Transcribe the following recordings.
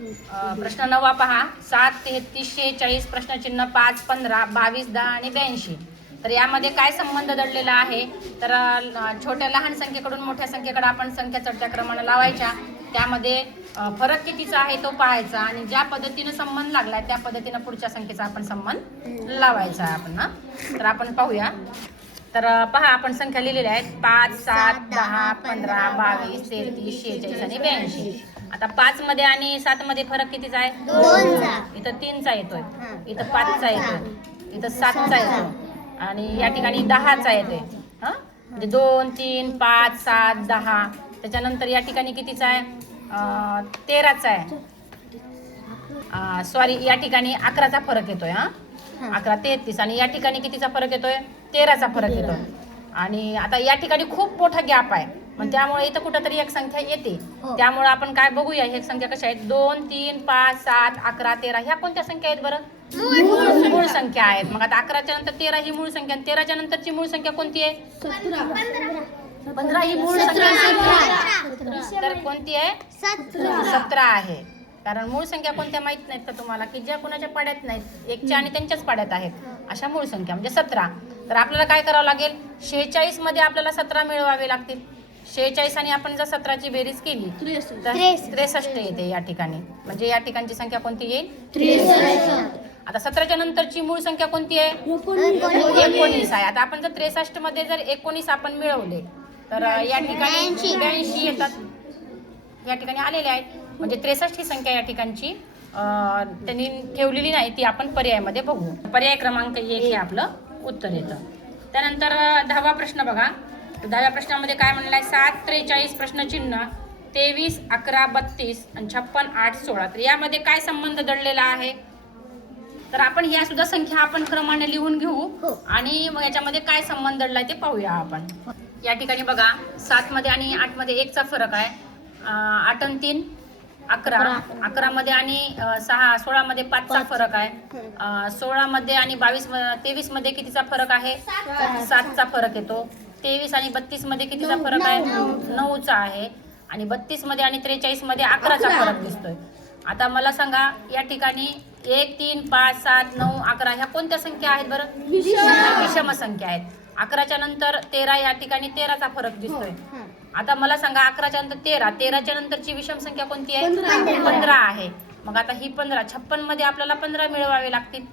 प्रश्न 9 पहा. 7, 33, 46, प्रश्नचिन्ह 5, 15, 22, 10 आणि 82. तर यामध्ये काय संबंध दडलेला आहे? तर छोट्या लहान संख्येकडून मोठ्या संख्येकडे आपण संख्या चढत्या क्रमाने लावायच्या. त्यामध्ये फरक कितीचा आहे तो पाहायचा आणि ज्या पद्धतीने संबंध लागलाय त्या पद्धतीने पुढच्या संख्येचा आपण संबंध लावायचा आहे आपण ना. तर आपण पाहूया. तर पहा, आपण संख्या लिहिलेल्या आहेत 5, 7, 10, 15, 22, 33, 46 आणि 82. आता 5 मध्ये आणि 7 मध्ये फरक कितीचा आहे? 2चा. इथं 3चा येतोय, इथं 5चा येतोय, इथं 7चा येतोय आणि या ठिकाणी 10चा येतोय. म्हणजे 2, 3, 5, 7, 10. त्याच्यानंतर या ठिकाणी कितीचा आहे? 13चा आहे. सॉरी, या ठिकाणी 11चा फरक येतोय. 11, 33 आणि या ठिकाणी कितीचा फरक येतोय? 13चा फरक येतोय. आणि आता या ठिकाणी खूप मोठा गॅप आहे, मग त्यामुळे इथं कुठंतरी एक संख्या येते. त्यामुळे आपण काय बघूया, हे संख्या कशा आहेत? 2, 3, 5, 7, 11, 13 ह्या कोणत्या संख्या आहेत बरं? मूळ संख्या आहेत. मग आता 11च्या नंतर 13 ही मूळ संख्या, 13च्या नंतरची मूळ संख्या कोणती आहे? 15 ही मूळ संख्या. तर कोणती आहे? 17 आहे. कारण मूळ संख्या कोणत्या माहित नाहीत का तुम्हाला? की ज्या कोणाच्या पाड्यात नाहीत, एकच्या आणि त्यांच्याच पाड्यात आहेत, अशा मूळ संख्या म्हणजे 17. तर आपल्याला काय करावं लागेल? 46 मध्ये आपल्याला 17 मिळवावे लागतील. 46 आणि आपण जर 17ची बेरीज केली तर 63 येते या ठिकाणी. म्हणजे या ठिकाणची संख्या कोणती येईल? 63. आता 17च्या नंतरची मूळ संख्या कोणती आहे? 19 आहे. आता आपण जर 63 मध्ये जर 19 आपण मिळवले तर या ठिकाणी 82 येतात. या ठिकाणी आलेले आहेत. म्हणजे 63 ही संख्या या ठिकाणची त्यांनी ठेवलेली नाही, ती आपण पर्यायामध्ये बघू. पर्याय क्रमांक 1 हे आपलं उत्तर येतं. त्यानंतर 10वा प्रश्न बघा. 10व्या प्रश्नामध्ये काय म्हणलं आहे? 7, 43, प्रश्नचिन्ह 23, 11, 32 आणि 56, 8, 16. तर यामध्ये काय संबंध दडलेला आहे? तर आपण ह्या सुद्धा संख्या आपण क्रमाने लिहून घेऊ आणि मग याच्यामध्ये काय संबंध दडलाय ते पाहूया आपण. या ठिकाणी बघा, 7 मध्ये आणि 8 मध्ये 1चा फरक आहे. 8 आणि 3 11. 11 मध्ये आणि 16 मध्ये 5चा फरक आहे. 16 मध्ये आणि 23 मध्ये कितीचा फरक आहे? 7चा फरक येतो. 23 आणि 32 मध्ये कितीचा फरक आहे? 9चा आहे. आणि 32 मध्ये आणि 43 मध्ये 11चा फरक दिसतोय. आता मला सांगा, या ठिकाणी 1, 3, 5, 7, 9, 11 ह्या कोणत्या संख्या आहेत बरं? विषम संख्या आहेत. 11च्या नंतर 13, या ठिकाणी 13चा फरक दिसतोय. आता मला सांगा, 11च्या नंतर 13, 13च्या नंतरची विषम संख्या कोणती आहे? 15 आहे. मग आता ही 15, 56 मध्ये आपल्याला 15 मिळवावे लागतील.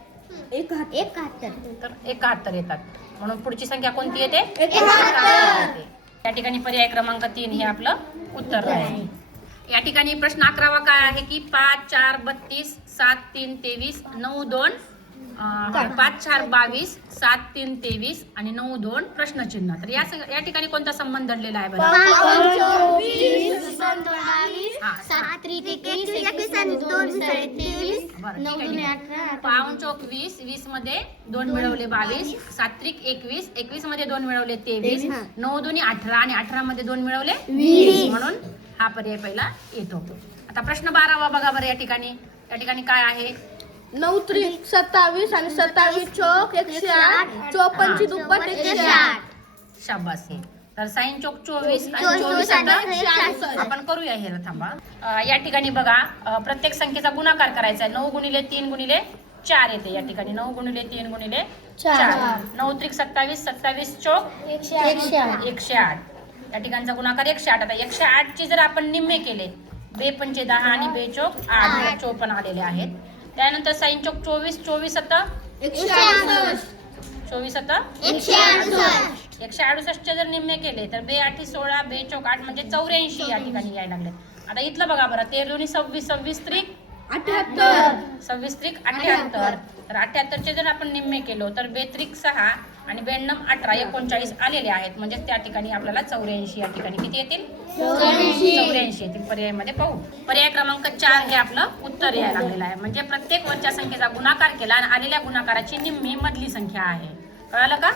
71. तर 71 येतात. म्हणून पुढची संख्या कोणती येते? 71 येते. या ठिकाणी पर्याय क्रमांक 3 हे आपलं उत्तर आहे. या ठिकाणी प्रश्न 11वा काय आहे की 5, 4, 32, 7, 3, 23, 9, 2, 5, 4, 22, 7, 3, 23 आणि 9, 2 प्रश्नचिन्ह. तर या ठिकाणी कोणता संबंध दडलेला आहे बरं? 5 चौक 20, 20 मध्ये 2 मिळवले 22, 7 त्रिक 21, 21 मध्ये 2 मिळवले 23, 9 2 18 आणि 18 मध्ये 2 मिळवले 20. म्हणून हा पर्याय पहिला येतो. आता प्रश्न 12वा बघा बरं. या ठिकाणी काय आहे? 9 त्रिक 27 आणि 27 चौक 108, 54 ची दुप्पट 108. शाबास आहे. तर साइन चौक 24 आणि 24 आता आपण करूया हे थांबा. या ठिकाणी बघा, प्रत्येक संख्येचा गुणाकार करायचा आहे. 9 गुणिले 3 गुणिले 4 येते. या ठिकाणी 9 गुणिले 3 गुणिले 4. 9 त्रिक 27, 27 चौक 108. या ठिकाणचा गुणाकार 108. आता 108 चे जर आपण निम्मे केले, बे पंचे 10 आणि बे चौक 8, 54 आलेले आहेत. त्यानंतर साइन चौक 24, 24 आता 24 आता 168 चे जर निम्मे केले तर बे 8 16, बे चौक 8 म्हणजे 84 या ठिकाणी यायला लागले. आता इथलं बघा बरं, 13 26, 26 त्रिक 78, 26 त्रिक 78. तर 78 चे जर आपण निम्मे केलो तर बे त्रिक 6 आणि 92 18 39 आलेले आहेत. म्हणजे त्या ठिकाणी आपल्याला 84 या ठिकाणी किती येतील? 84 येतील. पर्यायामध्ये पाहू. पर्याय क्रमांक 4 हे आपलं उत्तर यायला लागलेलं आहे. म्हणजे प्रत्येक वरच्या संख्येचा गुणाकार केला आणि आलेल्या गुणाकाराची निम्मी मधली संख्या आहे. कळालं का?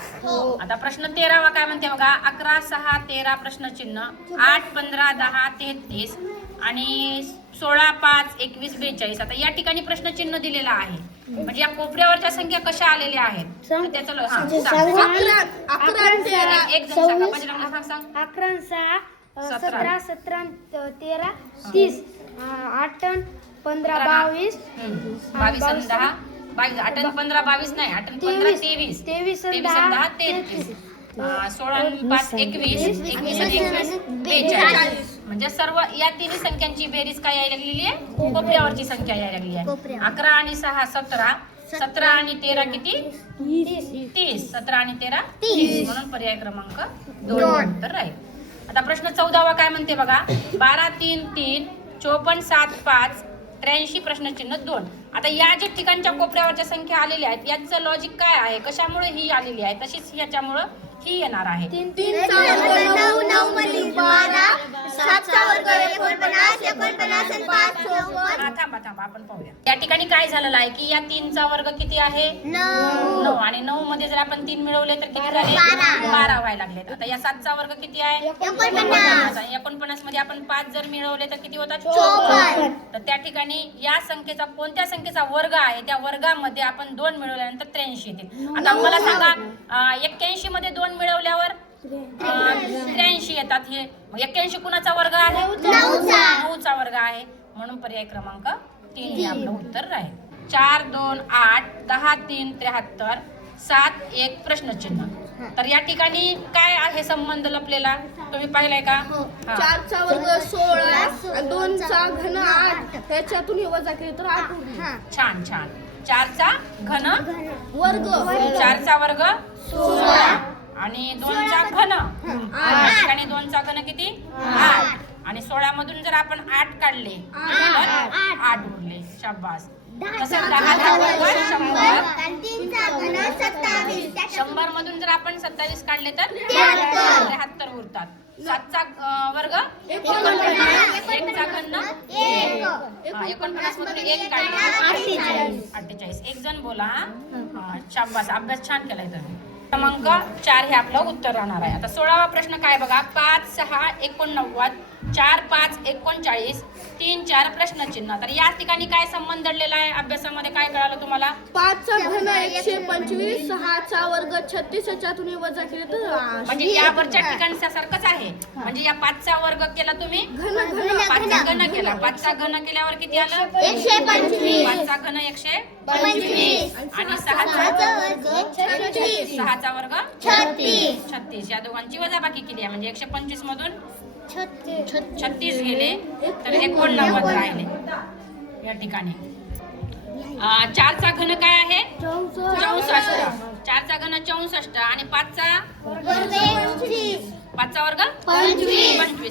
आता प्रश्न 13वा काय म्हणते बघा. 11, 6, 13 प्रश्नचिन्ह 8, 15, 10, 33 आणि 16, 5, 21, 42. आता या ठिकाणी प्रश्नचिन्ह दिलेला आहे. म्हणजे या कोपऱ्यावरच्या संख्या कशा आलेल्या आहेत? त्याचं एक जण सांगा. पंचनामा सांग. 11, 6, 17, 17, 13, 30, 8, 15 22 22 आणि 10 22 8 आणि 15 22 नाही 8 आणि 15 23 23 आणि 23 आणि 10 33 16 आणि 5 21 21 आणि 21 42 म्हणजे सर्व या तिन्ही संख्यांची बेरीज काय यायला लागलेली आहे कोपऱ्यावरची संख्या यायला लागली आहे. कोपऱ्यावर. 11 आणि 6 17 17 आणि 13 किती 30 17 आणि 13 30 म्हणून पर्याय क्रमांक 2 उत्तर राहील. आता प्रश्न 14वा काय म्हणते बघा 12 3 3 54 7 5 83 प्रश्नचिन्ह 2. आता या जे ठिकाणच्या कोपऱ्यावरच्या संख्या आलेल्या आहेत यांचं लॉजिक काय आहे कशामुळे ही आलेली आहे तशीच याच्यामुळे ही येणार आहे. 3 चा वर्ग 9 9 मध्ये 12 7 चा वर्ग 49 49 आणि 5 54. थांबा आपण पाहूया. या ठिकाणी काय झालेलं आहे की या 3 चा वर्ग किती आहे 9 आणि 9 मध्ये जर आपण 3 मिळवले तर किती झाले 12 व्हायला लागले. आता या 7 चा वर्ग किती आहे 49 मध्ये आपण 5 जर मिळवले तर किती होतात 54. तर त्या ठिकाणी या संख्येचा कोणत्या संख्येचा वर्ग आहे त्या वर्गामध्ये आपण 2 मिळवल्यानंतर 83 येते. आता मला सांगा 81 मध्ये 2 मिळवल्यावर 83 येतात. हे 81 कुणाचा वर्ग आहे 9 चा वर्ग आहे म्हणून पर्याय क्रमांक 3 हे आपलं उत्तर राहील. 4 2 8 10 3 73 7 1 प्रश्नचिन्ह. तर या ठिकाणी काय आहे संबंध लपलेला तुम्ही पाहिलाय का 4 चा वर्ग 16 आणि 2 चा घन 8 त्याच्यातून हे वजा केले तर 8 होईल. छान 4 चा घन वर्ग 4 चा वर्ग 16 आणि 2 चा घन 8 आणि 2 चा घन किती 8 आणि 16 मधून जर आपण 8 काढले तर 8 उरले. शाबास. तसं 10 चा वर्ग 100 100 मधून जर आपण 27 काढले तर 73 उरतात. 7 चा वर्ग 49 1 चा घन 49 मधून 1 काढले 48. एक जण बोला हा शाबास शाबास छान केलाय तुम्ही. क्रमांक 4 हे आपलं उत्तर राहणार आहे. आता 16वा प्रश्न काय बघा 5 6 89 4 5 39 3 4 प्रश्नचिन्ह. तर या ठिकाणी काय संबंध दडलेला आहे अभ्यासामध्ये काय कळालं तुम्हाला 5 चा घन 125 6 चा वर्ग 36 याच्यातून हे वजा केले तर म्हणजे या वरच्या ठिकाणच्या सारखंच आहे. म्हणजे या 5 चा वर्ग केला तुम्ही 5 चा घन केला 5 चा घन केल्यावर किती आलं 125 5 चा घन 125 आणि 6 चा वर्ग 36 या दोघांची वजाबाकी केली आहे म्हणजे 125 मधून 36 गेले तर 89 राहिले. या ठिकाणी 4 चा घन काय आहे 64 4 चा घन 64 आणि 5 चा वर्ग 25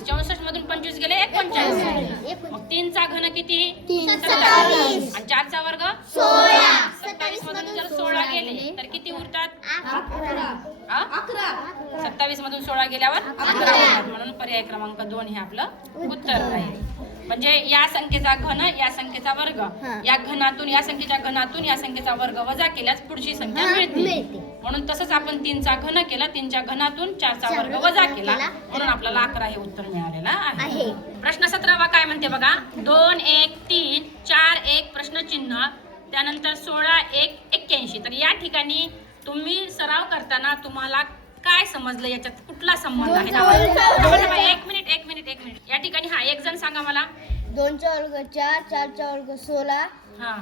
64 मधून 25 गेले 39 मग 3 चा घन किती 27 आणि 4 चा वर्ग 27 मधून जर 16 गेले तर किती उरतात 11 27 मधून 16 गेल्यावर 11 होतात म्हणून पर्याय क्रमांक 2 हे आपलं उत्तर राहील. म्हणजे या संख्येचा घन या संख्येचा वर्ग या घनातून या संख्येच्या घनातून या संख्येचा वर्ग वजा केल्यास पुढची संख्या मिळते. म्हणून तसंच आपण 3 चा घन केला 3 च्या घनातून 4 चा वर्ग वजा केला म्हणून आपल्याला 11 हे उत्तर मिळालेलं आहे. प्रश्न 17वा काय म्हणते बघा 2 1 3 4 1 प्रश्नचिन्ह त्यानंतर 16 1 81. तर या ठिकाणी तुम्ही सराव करताना तुम्हाला काय समजलं याच्यात कुठला संबंध आहे 1 मिनिट या ठिकाणी एक जण सांगा मला 2 चा वर्ग 4 4 चा वर्ग 16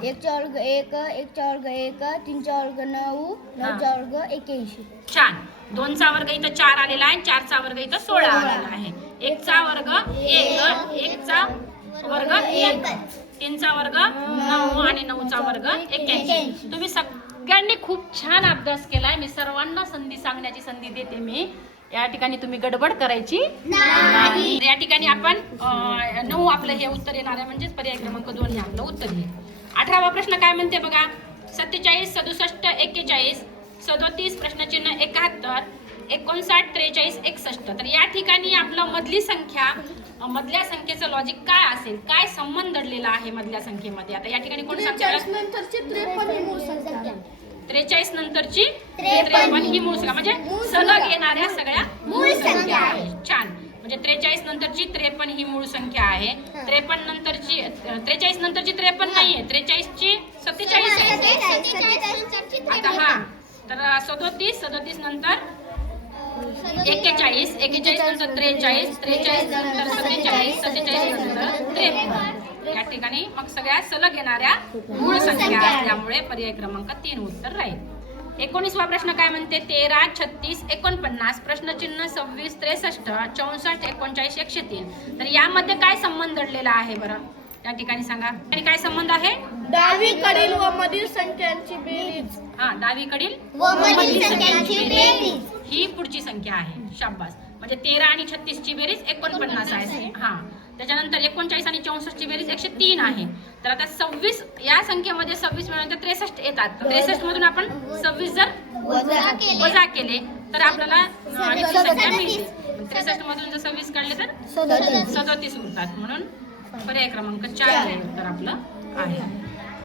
1 चा वर्ग 1 1 चा वर्ग 1 3 चा वर्ग 9 9 चा वर्ग 81. छान 2 चा वर्ग इथं 4 आलेला आहे 4 चा वर्ग इथं 16 आलेला आहे 1 चा वर्ग 1 1 चा वर्ग 1 3 चा वर्ग 9 आणि 9 चा वर्ग 81. तुम्ही सगळ्यांनी खूप छान अभ्यास केलाय. मी सर्वांना सांगण्याची संधी देते मी या ठिकाणी तुम्ही गडबड करायची नाही. या ठिकाणी आपण 9 आपलं हे उत्तर येणार आहे म्हणजेच पर्याय क्रमांक 2 हे आपलं उत्तर येईल. 18वा प्रश्न काय म्हणते बघा 47 67 41 37 प्रश्नचिन्ह 71 59 43 61. तर या ठिकाणी आपलं मधल्या संख्येचं लॉजिक काय असेल काय संबंध दडलेला आहे मधल्या संख्येमध्ये. आता या ठिकाणी कोण सांगते 43 नंतरची 53 ही मूळ संख्या म्हणजे सलग येणाऱ्या सगळ्या मूळ संख्या आहे. छान म्हणजे 43 नंतरची 53 ही मूळ संख्या आहे. 43 नंतरची 53 नाहीये 43 ची 47 आहे. आता तर 37 नंतर 41 नंतर 43 नंतर 47 नंतर 53 या ठिकाणी मग सगळ्या सलग येणाऱ्या मूळ संख्या असल्यामुळे पर्याय क्रमांक 3 उत्तर राहील. 19वा प्रश्न काय म्हणते? 13, 36, 49, प्रश्नचिन्ह 26, 63, 64, 39, 103. तर यामध्ये काय संबंध दडलेला आहे बरं? त्या ठिकाणी सांगा. आणि काय संबंध आहे? डावीकडील व मधील संख्यांची बेरीज. हा, डावीकडील व मधील संख्यांची बेरीज. ही पुढची संख्या आहे. शाबास. म्हणजे 13 आणि 36 ची बेरीज 49 आहे. हा, त्याच्यानंतर 39 आणि 64 ची बेरीज 103 आहे. तर आता 26 या संख्येमध्ये 26 मिळून 63 येतात. 63 मधून आपण 26 जर वजा केले तर आपल्याला ही संख्या मिळते. 63 मधून जर 26 काढले तर 37 उरतात. म्हणून पर्याय क्रमांक 4 हे उत्तर आपलं आहे.